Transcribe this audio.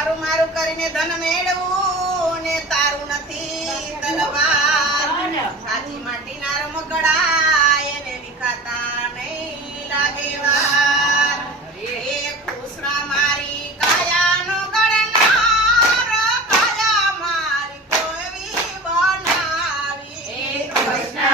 મારું મારું કરીને ધન મેળવું ને તારું નથી તલવાર સાચી માટી ના રમકડા એને વિખાતા નહીં લાગેવા Krishna.